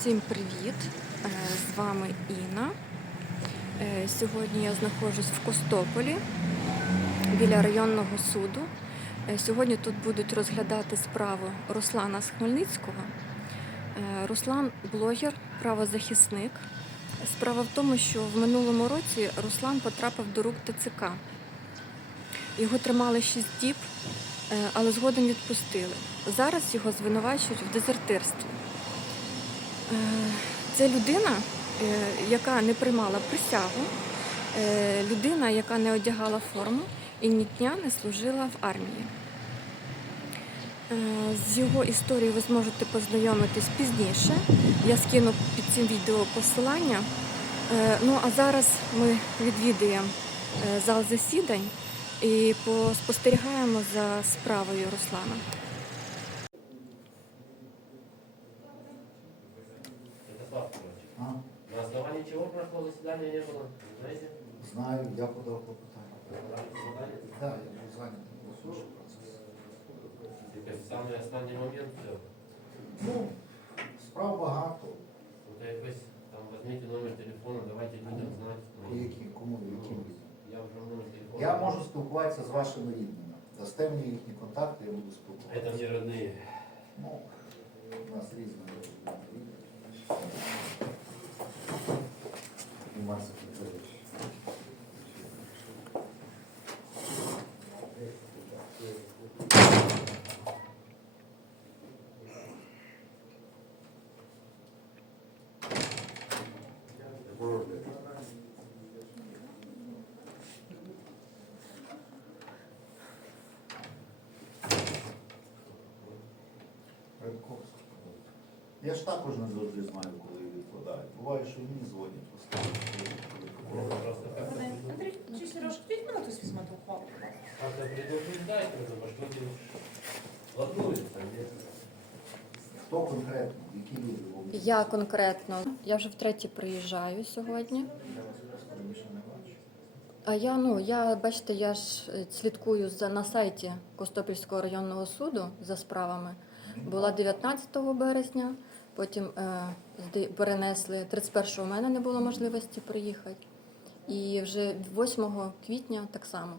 Всім привіт! Е, З вами Інна. Е, Сьогодні я знаходжусь в Костополі біля районного суду. Е, Сьогодні тут будуть розглядати справу Руслана з Хмельницького. Руслан блогер, правозахисник. Справа в тому, що в минулому році Руслан потрапив до рук ТЦК. Його тримали 6 діб, але згодом відпустили. Зараз його звинувачують в дезертирстві. Е, Це людина, е, яка не приймала присягу, е, людина, яка не одягала форму і ні дня не служила в армії. З його історією ви зможете познайомитись пізніше. Я скину під цим відео посилання. Ну а зараз ми відвідуємо зал засідань і поспостерігаємо за справою Руслана. Святослав Петрович, А, на основании чего прошло заседание не было? Знаете? знаю, я подав клопотання. Подали клопотание? Так, я був зайнятий по сушу процес. Типа, самый останній момент все. Ну, справ багато. Вот якось там возьмите номер телефона, давайте людям знать. По яким, кому, яким людям. Я вже номер телефона. Я можу спілкуватися з вашими рідними. Дасте мені їхні контакти, я буду Это спілкуватися. мне родные. Ну, у нас різні І Марсик Петрович. Я ж також не завжди знаю, коли відкладають. Буває, що мені дзвонять мене хтось візьмете ухвалу, будь ласка. как-то предупреждать нужно, потому что нет? Хто конкретно? Які люди? Я конкретно, я вже втретє приїжджаю сьогодні. Я вас просто раніше не бачу. А я ну я бачите, я ж е, слідкую за на сайті Костопільського районного суду за справами. Була 19 березня, потім е, зди- перенесли 31-го у мене не було можливості приїхати. І вже 8 квітня так само.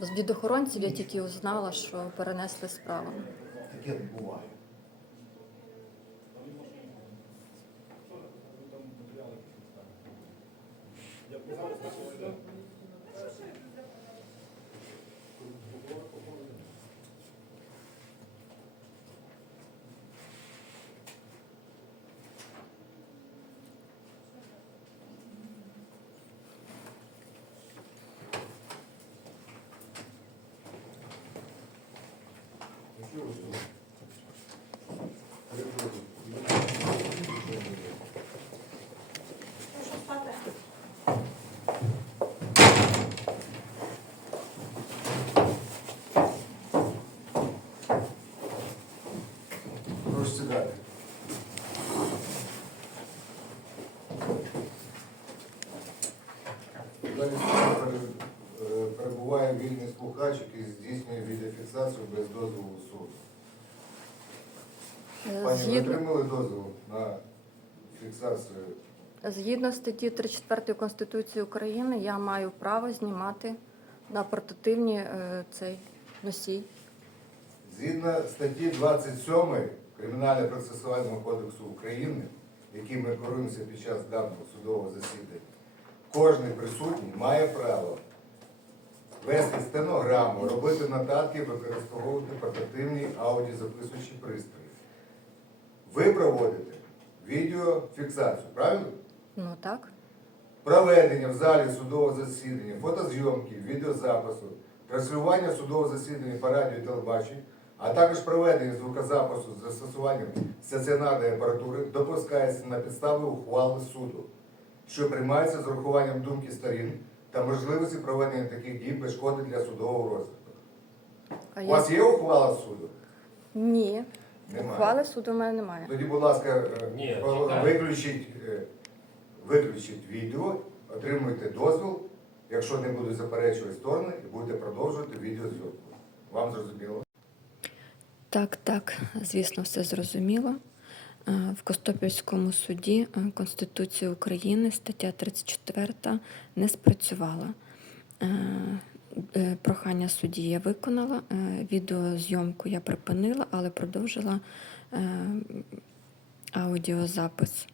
З бідохоронців я тільки узнала, що перенесли справу. Таке буває. Прошу встати. Прошу сідати. Далі пере- е, перебуває вільний слухач, який здійснює відеофіксацію без дозволу суду. Е, Пані, ви Згідно, отримали дозвіл на фіксацію? згідно статті 34 Конституції України я маю право знімати на портативні е, цей носій. Згідно статті 27 Кримінально-процесуального кодексу України, яким ми керуємося під час даного судового засідання, кожен присутній має право вести стенограму, робити нотатки, використовувати портативні аудіозаписуючі пристрої. Ви проводите відеофіксацію, правильно? Ну так. Проведення в залі судового засідання, фотозйомки, відеозапису, транслювання судового засідання по радіо і телебаченню, а також проведення звукозапису з застосуванням стаціонарної апаратури допускається на підставі ухвали суду, що приймається з урахуванням думки сторін та можливості проведення таких дій без шкоди для судового розвитку. А У я... вас є ухвала суду? Ні. Немає. Ухвали суду в мене немає. Тоді, будь ласка, е, Ні, по- чекай. виключіть, е, виключіть відео, отримуйте дозвіл, якщо не будуть заперечувати сторони, і будете продовжувати відеозйомку. Вам зрозуміло? Так, так, звісно, все зрозуміло. Е, В Костопільському суді е, Конституції України стаття 34 не спрацювала. Е, е, Прохання судді я виконала, е, відеозйомку я припинила, але продовжила е, аудіозапис.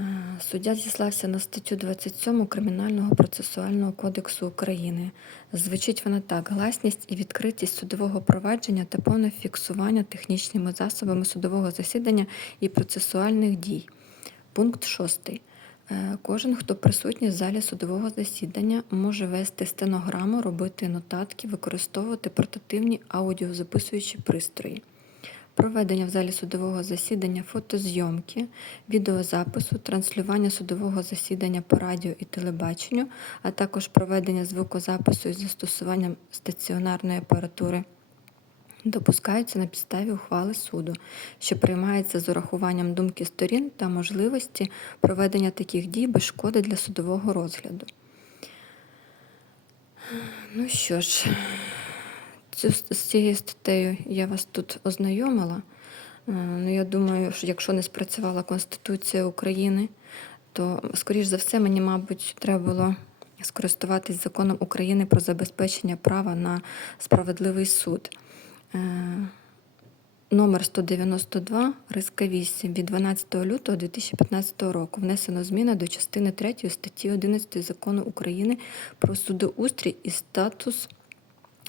Е, Суддя зіслався на статтю 27 Кримінального процесуального кодексу України. Звучить вона так: гласність і відкритість судового провадження та повне фіксування технічними засобами судового засідання і процесуальних дій. Пункт 6. Кожен, хто присутній в залі судового засідання, може вести стенограму, робити нотатки, використовувати портативні аудіозаписуючі пристрої. Проведення в залі судового засідання фотозйомки, відеозапису, транслювання судового засідання по радіо і телебаченню, а також проведення звукозапису із застосуванням стаціонарної апаратури допускаються на підставі ухвали суду, що приймається з урахуванням думки сторін та можливості проведення таких дій без шкоди для судового розгляду. Ну що ж, цю, з цією статтею я вас тут ознайомила. Е, Ну, я думаю, що якщо не спрацювала Конституція України, то, скоріш за все, мені, мабуть, треба було скористуватись законом України про забезпечення права на справедливий суд. Е, Номер 192, риска 8 від 12 лютого 2015 року внесено зміни до частини 3 статті 11 закону України про судоустрій і статус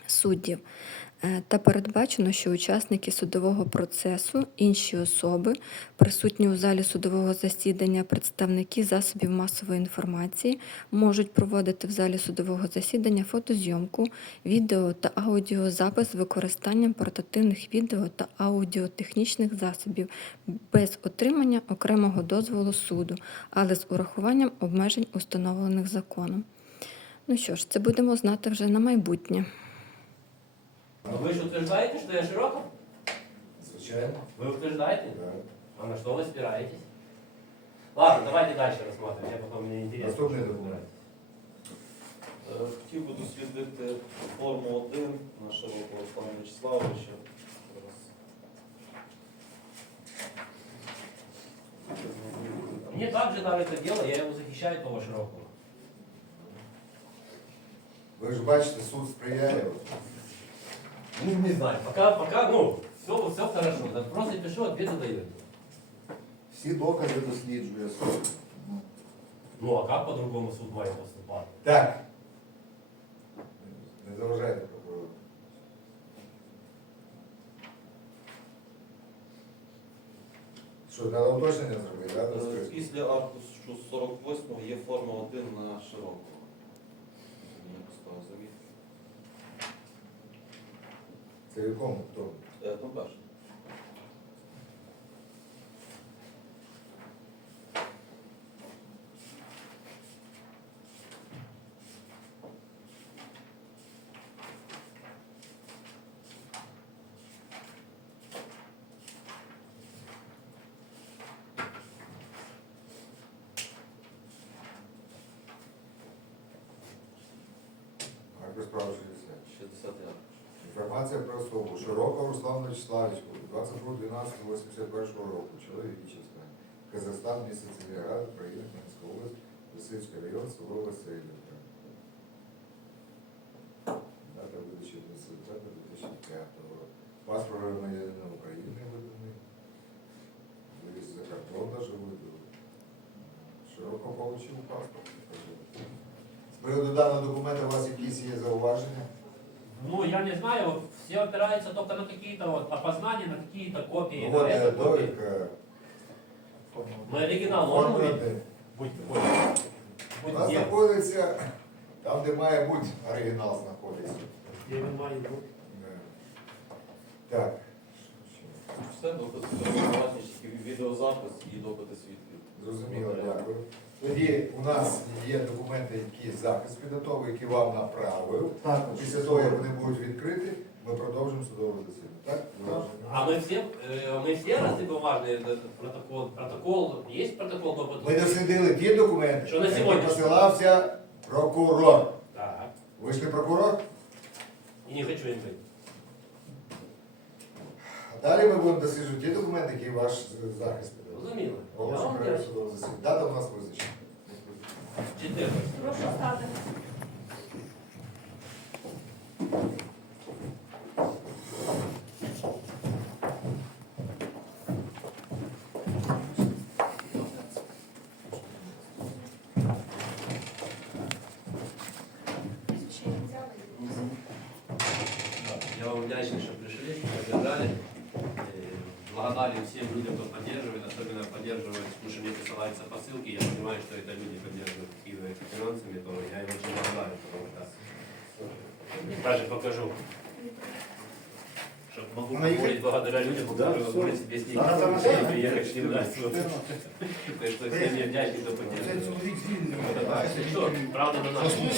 суддів. Е, Та передбачено, що учасники судового процесу, інші особи, присутні у залі судового засідання, представники засобів масової інформації можуть проводити в залі судового засідання фотозйомку, відео та аудіозапис з використанням портативних відео та аудіотехнічних засобів без отримання окремого дозволу суду, але з урахуванням обмежень, установлених законом. Ну що ж, це будемо знати вже на майбутнє. Но вы же утверждаете, что я широко? Звичайно. Вы утверждаете? Да. А на что вы спираетесь? Ладно, давайте дальше рассматривать, я потом мне интересно. Наступний что вы документ. разбираетесь. Е, Хотів би дослідити форму 1 нашого Руслана Вячеславовича. Зараз. Мне также нравится дело, я его захищаю того широкого. Ви ж бачите, суд сприяє. Ну, не знаю, пока, пока, ну, все, все хорошо. Да Просто пишу, ответы даете. Всі докази досліджує суд. Ну, Ну, а как по-другому суд має поступати? Так. Не заважайте прокурору. Що, треба уточнення зробити, так? Да? Е, Після аркушу 48 є форма 1 на широкого. Мені поставив завіт. Це якому? Хто? Е, Там Інформація про особу. Широкого Руслан Вячеславович, 22.12.81 року. Чоловік Вічества. Казахстан, місто Цивіград, Україна, Хмельницька область, Лисицький район, село Васильівка. Дата видачі 2005 року. Паспорт громадянина України виданий. Виїзд за кордон даже видали. Широко получив паспорт. З приводу даного документа у вас якісь є зауваження? Ну, я не знаю, все опираются только на какие-то вот опознания, на какие-то копии. на Вот это е, копии. довідка. Мы оригинал можем увидеть? Формули. Будь такой. У Будь нас где? знаходиться там, де має бути оригінал знаходиться. Где вы мали бути? Да. Так. Все, допис приватничний відеозапис і допити свідків. Зрозуміло, дякую. Тоді у нас є документи, які захист підготовив, які вам направив. Також. Після того, як вони будуть відкриті, ми продовжимо судове засідання. Так? А мы все, э, мы все разве бумажные этот протокол, протокол, есть протокол допыту? Ми дослідили ті документи, Що на які сьогодні? посилався прокурор. Так. Ви ж не прокурор? И не хочу им быть. Далі ми будемо досліджувати ті документи, які ваш захист. Зрозуміло. Я Оголошую вам перерву вдячний. судового засідання. Дата у нас визначена. Чотирнадцять. Прошу стати. Всем людям, кто поддерживает, особенно поддерживает, потому что мне присылаются посылки, я понимаю, что это люди поддерживают Киева финансами, то я им очень благодарен, потому что даже покажу, что могу позволить благодаря людям, которые могли себе снять Она там и есть? приехать с ним дальше. Так что всем я вдячный, кто поддерживает. Правда на нашем.